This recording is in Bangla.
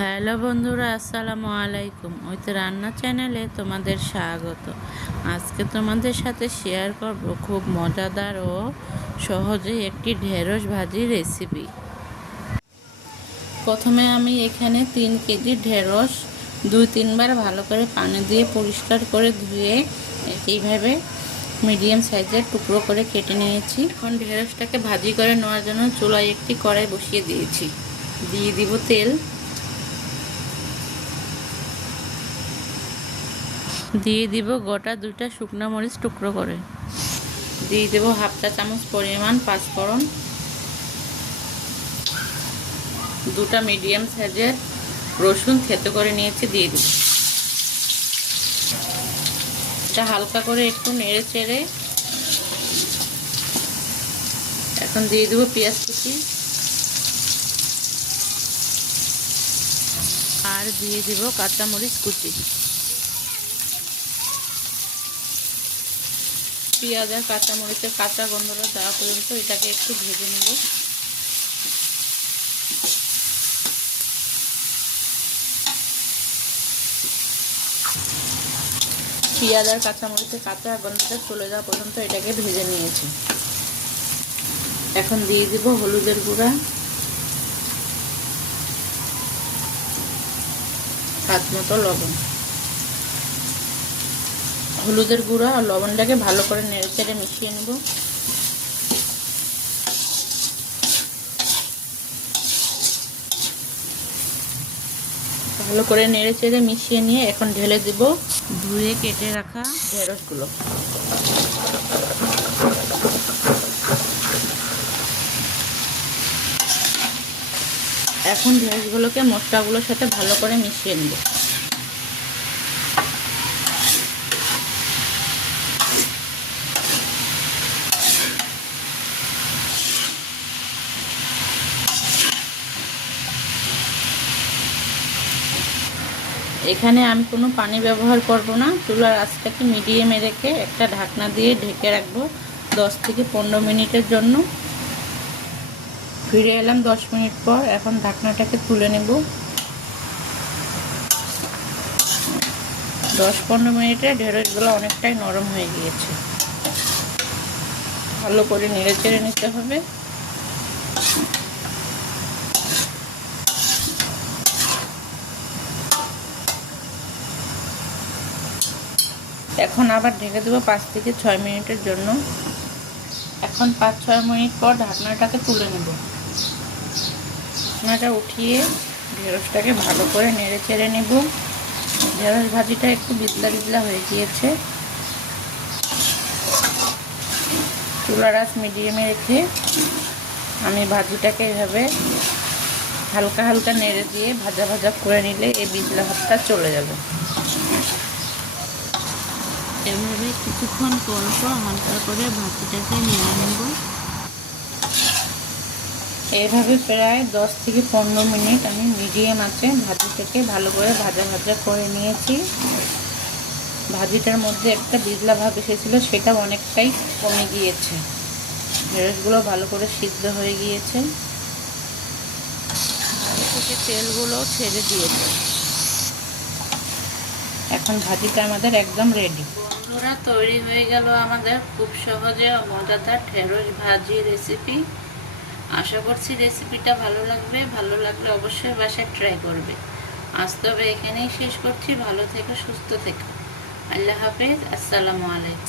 হ্যালো বন্ধুরা, আসসালামু আলাইকুম। ওইতো রান্না চ্যানেলে তোমাদের স্বাগত। আজকে তোমাদের সাথে শেয়ার করব খুব মজাদার ও সহজে একটি ঢেঁড়স ভাজি রেসিপি। প্রথমে আমি এখানে 3 কেজি ঢেঁড়স 2-3 বার ভালো করে পানি দিয়ে পরিষ্কার করে ধুয়ে এইভাবে মিডিয়াম সাইজের টুকরো করে কেটে নিয়েছি। এখন ঢেঁড়সটাকে ভাজি করে নেওয়ার জন্য চুলায় একটি কড়াই বসিয়ে দিয়েছি। দিয়ে দিব তেল, দিয়ে দিব গোটা 2টা শুকনো মরিচ টুকরো করে, দিয়ে দেব হাফ চা চামচ পরিমাণ পাঁচফোড়ন, 2টা মিডিয়াম সাইজের রসুন থেতো করে নিয়েছি দিয়ে দেব। এটা হালকা করে একটু নেড়ে চেড়ে এখন দিয়ে দেব পেঁয়াজ কুচি আর দিয়ে দেব কাঁচামরিচ কুচি। পেঁয়াজ আর কাঁচামরিচের কাঁচা গন্ধটা যাওয়া পর্যন্ত এটাকে একটু ভেজে নেব। পেঁয়াজ আর কাঁচামরিচের কাঁচা গন্ধটা চলে যাওয়া পর্যন্ত এটাকে ভেজে নিয়েছি। এখন দিয়ে দিব হলুদের গুঁড়া, স্বাদ মতো লবণ। হলুদের গুঁড়া আর লবণটাকে ভালো করে নেড়ে চেড়ে মিশিয়ে নেব। ভালো করে নেড়ে চেড়ে মিশিয়ে নিয়ে এখন ঢেলে দেব ধুয়ে কেটে রাখা ঢেঁড়সগুলো। এখন ঢেঁড়সগুলোকে মশলাগুলোর সাথে ভালো করে মিশিয়ে নেব। এখানে আমি কোনো পানি ব্যবহার করব না। চুলার আঁচটাকে মিডিয়ামে রেখে একটা ঢাকনা দিয়ে ঢেকে রাখবো 10 থেকে 15 মিনিটের জন্য। ফিরে এলাম 10 মিনিট পর। এখন ঢাকনাটাকে তুলে নেব। 10-15 মিনিটে ঢেঁড়সগুলো অনেকটাই নরম হয়ে গিয়েছে। ভালো করে নেড়ে চেড়ে নিতে হবে। এখন আবার ঢেকে দেবো 5 থেকে 6 মিনিটের জন্য। এখন 5-6 মিনিট পর ঢাকনাটাকে তুলে নেব। ঢাকনাটা উঠিয়ে ঢেঁড়সটাকে ভালো করে নেড়ে চেড়ে নেব। ঢেঁড়স ভাজিটা একটু বিজলা বিজলা হয়ে গিয়েছে। চুলার আঁচ মিডিয়ামে রেখে আমি ভাজিটাকে এভাবে হালকা হালকা নেড়ে দিয়ে ভাজা ভাজা করে নিলে এই বিজলা ভাবটা চলে যাবে। এভাবে কিছুক্ষণ পর পর হালকা করে ভাজিটাকে নেড়ে নেব। এইভাবে প্রায় 10 থেকে 15 মিনিট আমি মিডিয়াম আঁচে ভাজিটাকে ভালো করে ভাজা ভাজা করে নিয়েছি। ভাজিটার মধ্যে একটা বিজলা ভাব এসেছিল, সেটা অনেকটাই কমে গিয়েছে। ঢেঁড়সগুলো ভালো করে সিদ্ধ হয়ে গিয়েছে। থেকে তেলগুলো ছেড়ে দিয়েছে। এখন ভাজিটা আমাদের একদম রেডি। বন্ধুরা, তৈরি হয়ে গেল আমাদের খুব সহজে ও মজাদার ঢেঁড়স ভাজি রেসিপি। আশা করছি রেসিপিটা ভালো লাগবে। ভালো লাগলে অবশ্যই বাসায় ট্রাই করবে। আজ তবে এখানেই শেষ করছি। ভালো থেকো, সুস্থ থেকো। আল্লাহ হাফেজ। আসসালামু আলাইকুম।